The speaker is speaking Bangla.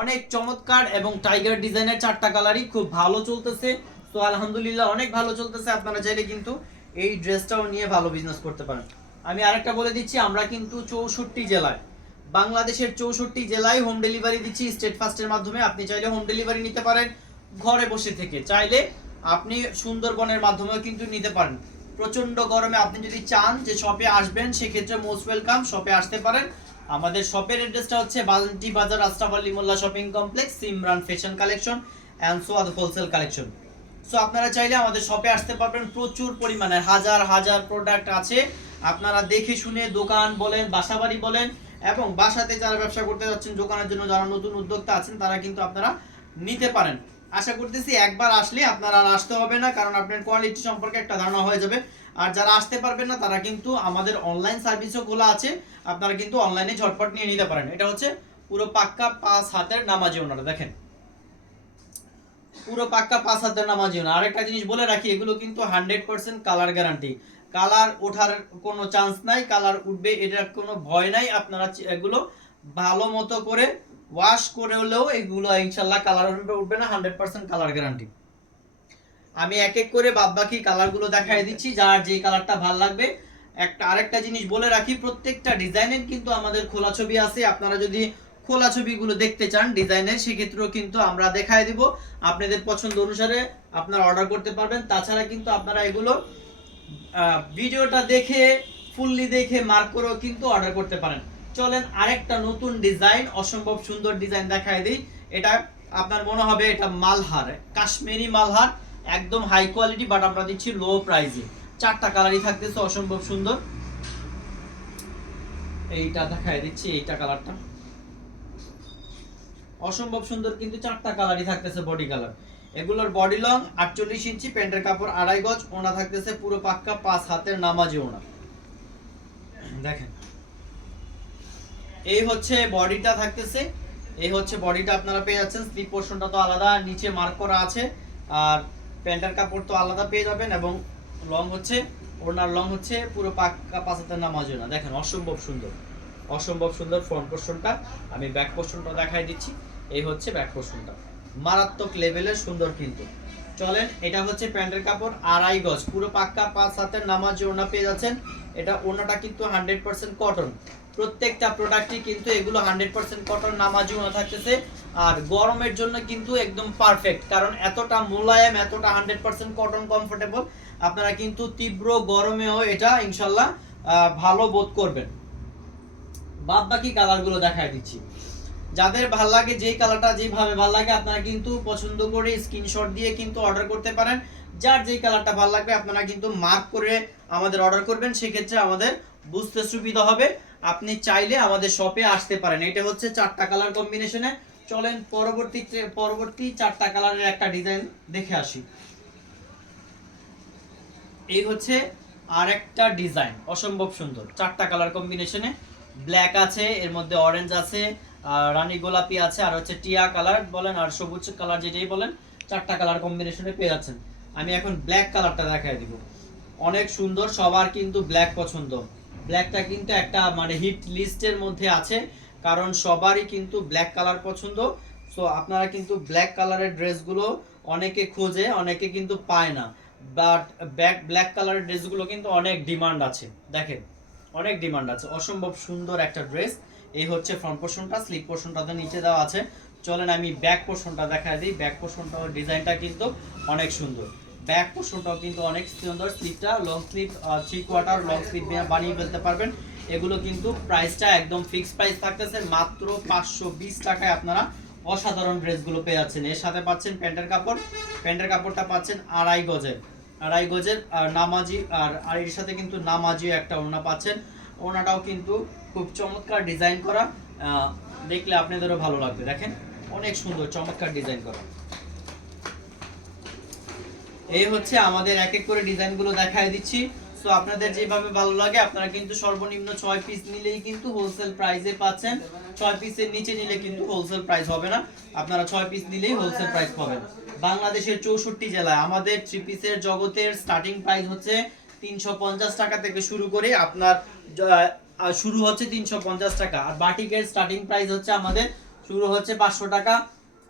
অনেক চমৎকার এবং টাইগার ডিজাইনের চারটা কালারই খুব ভালো চলতেছে। তো আলহামদুলিল্লাহ অনেক ভালো চলতেছে। আপনারা চাইলে কিন্তু এই ড্রেসটাও নিয়ে ভালো বিজনেস করতে পারেন। আমি আরেকটা বলে দিচ্ছি, আমরা কিন্তু 64 জেলায়, বাংলাদেশের 64 জেলায় হোম ডেলিভারি দিচ্ছি স্টেট ফাস্টের মাধ্যমে। আপনি চাইলে হোম ডেলিভারি নিতে পারেন ঘরে বসে থেকে, চাইলে আপনি সুন্দরবনের মাধ্যমেও কিন্তু নিতে পারেন। প্রচন্ড গরমে আপনি যদি চান যে শপে আসবেন, সেক্ষেত্রে মোস্ট ওয়েলকাম, শপে আসতে পারেন। আমাদের শপের অ্যাড্রেসটা হচ্ছে Balti Bazar, Ashraf Ali Molla shopping complex, Simran fashion collection and Swad wholesale collection. So আপনারা চাইলে আমাদের শপে আসতে পারবেন। প্রচুর পরিমাণে হাজার হাজার প্রোডাক্ট আছে। আপনারা দেখে শুনে দোকান বলেন, বাসাবাড়ি বলেন, এবং বাসাতে যারা ব্যবসা করতে যাচ্ছেন, দোকানের জন্য যারা নতুন উদ্যোক্তা আছেন, তারা কিন্তু আপনারা নিতে পারেন। আশা করতেছি একবার আসলে আপনারা আর আসতে হবে না, কারণ আপনার কোয়ালিটি সম্পর্কে একটা ধারণা হয়ে যাবে। আর যারা আসতে পারবেন না, তারা কিন্তু আমাদের অনলাইন সার্ভিসও খোলা আছে। আপনারা কিন্তু অনলাইনে ঝটপট নিয়ে নিতে পারেন। এটা হচ্ছে পুরো পাক্কা 5 হাতের নামাজি ওনারা, দেখেন পুরো পাক্কা 5 হাতের নামাজি ওনা। আরেকটা জিনিস বলে রাখি, এগুলো কিন্তু 100% কালার গ্যারান্টি। কালার ওঠার কোনো চান্স নাই, কালার উঠবে এটার কোনো ভয় নাই। আপনারা এগুলো ভালো মতো করে ওয়াশ করে হলেও এগুলো ইনশাল্লাহ কালার উঠবে না, 100% কালার গ্যারান্টি। আমি এক এক করে বাদবাকি কালারগুলো দেখাই দিচ্ছি, যার যে কালারটা ভালো লাগবে। আরেকটা জিনিস বলে রাখি, প্রত্যেকটা ডিজাইনের কিন্তু আমাদের খোলা ছবি আছে। আপনারা যদি খোলা ছবিগুলো দেখতে চান ডিজাইনের, সেক্ষেত্রেও কিন্তু আমরা দেখায় দিব। আপনাদের পছন্দ অনুসারে আপনারা অর্ডার করতে পারবেন। তাছাড়া কিন্তু আপনারা এগুলো ভিডিওটা দেখে, ফুললি দেখে মার্ক করেও কিন্তু অর্ডার করতে পারেন। চলেন আরেকটা নতুন ডিজাইন, অসম্ভব সুন্দর ডিজাইন দেখায় দিই। এটা আপনার মনে হবে এটা মালহার, কাশ্মীরি মালহার, একদম হাই কোয়ালিটি, বাট আমরা দিচ্ছি লো প্রাইসে। চারটা কালারই থাকতেছে অসম্ভব সুন্দর। এইটা দেখায় দিচ্ছি, এইটা কালারটা অসম্ভব সুন্দর, কিন্তু চারটা কালারই থাকতেছে বডি কালার। এগুলোর বডি লং 48 ইঞ্চি, প্যান্টের কাপড় 2.5 গজ, ওনা থাকতেছে পুরো পাক্কা 5 হাতের নামাজি ওনা। দেখেন এই হচ্ছে বডিটা থাকতেছে, এই হচ্ছে বডিটা আপনারা পেয়ে যাচ্ছেন। স্লিপ পোর্শনটা তো আলাদা নিচে মার্ক করা আছে, আর প্যান্টের কাপড় তো আলাদা পেয়ে যাবেন। এবং লং হচ্ছে, ওনার লং হচ্ছে পুরো পাক্কা 5 হাতের নামাজি ওনা। দেখেন অসম্ভব সুন্দর, অসম্ভব সুন্দর ফ্রন্ট পোর্শনটা। আমি ব্যাক পোর্শনটা দেখাই দিচ্ছি। এই হচ্ছে ব্যাক পোর্শনটা, মারাত্মক লেভেলের সুন্দর কিন্তু। চলেন, এটা হচ্ছে প্যান্টের কাপড় 2.5 গজ, পুরো পাক্কা 5 হাতের নামাজি ওনা পেয়ে যাচ্ছেন। এটা ওনাটা কিন্তু 100% কটন। প্রত্যেকটা প্রোডাক্টই কিন্তু এগুলো 100% কটন নামাজি ওনা থাকতেছে। আর গরমের জন্য কিন্তু একদম পারফেক্ট, কারণ এতটা মোলায়েম, এতটা 100% কটন কমফোর্টেবল। আপনারা কিন্তু তীব্র গরমেও এটা ইনশাল্লাহ ভালো বোধ করবেন। বাদ বাকি কালারগুলো দেখাই দিচ্ছি। যাদের ভাল লাগে, যেই কালারটা যেভাবে ভাল লাগে, আপনারা কিন্তু পছন্দ করে স্ক্রিনশট দিয়ে কিন্তু অর্ডার করতে পারেন। যার যেই কালারটা ভাল লাগবে আপনারা কিন্তু মার্ক করে আমাদের অর্ডার করবেন, সেক্ষেত্রে আমাদের বুঝতে সুবিধা হবে। আপনি চাইলে আমাদের শপে আসতে পারেন। এটা হচ্ছে চারটা কালার কম্বিনেশনে। চলেন পরবর্তী চারটা কালারের একটা ডিজাইন দেখে আসি। এই হচ্ছে আরেকটা ডিজাইন, অসম্ভব সুন্দর, চারটা কালার কম্বিনেশনে। ব্ল্যাক আছে, এর মধ্যে অরেঞ্জ আছে, রানী গোলাপি আছে, আর হচ্ছে টিয়া কালার বলেন আর সবুজ কালার যেটাই বলেন, চারটা কালার কম্বিনেশনে পেয়ে যাচ্ছেন। আমি এখন ব্ল্যাক কালারটা দেখাই দিব। অনেক সুন্দর, সবার কিন্তু ব্ল্যাক পছন্দ। ব্ল্যাকটা কিন্তু একটা মানে হিট লিস্টের মধ্যে আছে, কারণ সবারই কিন্তু ব্ল্যাক কালার পছন্দ। সো আপনারা কিন্তু ব্ল্যাক কালারের ড্রেসগুলো অনেকে খোঁজে, অনেকে কিন্তু পায় না। বাট ব্ল্যাক কালারের ড্রেসগুলো কিন্তু অনেক ডিমান্ড আছে। দেখেন অনেক ডিমান্ড আছে, অসম্ভব সুন্দর একটা ড্রেস। এই হচ্ছে ফ্রন্ট পোর্শনটা, স্লিপ পোর্শনটাতে নিচে দেওয়া আছে। চলেন আমি ব্যাক পোর্শনটা দেখাই দিই। ব্যাক পোর্শনটাও ডিজাইনটা কিন্তু অনেক সুন্দর, ব্যাক পোর্শনটাও কিন্তু অনেক সুন্দর। স্লিপটা লং স্লিপ, 3/4 লং স্লিপ বানিয়ে ফেলতে পারবেন। এগুলো কিন্তু প্রাইসটা একদম ফিক্সড প্রাইস থাকতেছে, মাত্র 520 টাকায় আপনারা অসাধারণ ড্রেসগুলো পেয়ে যাচ্ছেন। এর সাথে পাচ্ছেন প্যান্টের কাপড়, প্যান্টের কাপড়টা পাচ্ছেন 2.5 গজের, 2.5 গজের আর নামাজি, আর এর সাথে কিন্তু নামাজি একটা ওড়না পাচ্ছেন। ওড়নাটাও কিন্তু খুব চমৎকার ডিজাইন করা, দেখলে আপনাদেরও ভালো লাগবে। দেখেন অনেক সুন্দর চমৎকার ডিজাইন করা। এই হচ্ছে আমাদের এক এক করে ডিজাইনগুলো দেখায় দিচ্ছি। সো আপনাদের যেভাবে ভালো লাগে আপনারা কিন্তু সর্বনিম্ন 6 পিস নিলেই কিন্তু হোলসেল প্রাইসে পাচ্ছেন। 6 পিসের নিচে নিলে কিন্তু হোলসেল প্রাইস হবে না, আপনারা 6 পিস নিলেই হোলসেল প্রাইস পাবেন। বাংলাদেশের 64 জেলায় আমাদের 3 পিসের জগতের স্টার্টিং প্রাইস হচ্ছে 350 টাকা থেকে শুরু করে আপনার শুরু হচ্ছে 350 টাকা। আর বাটিকের স্টার্টিং প্রাইস হচ্ছে আমাদের শুরু হচ্ছে 500 টাকা,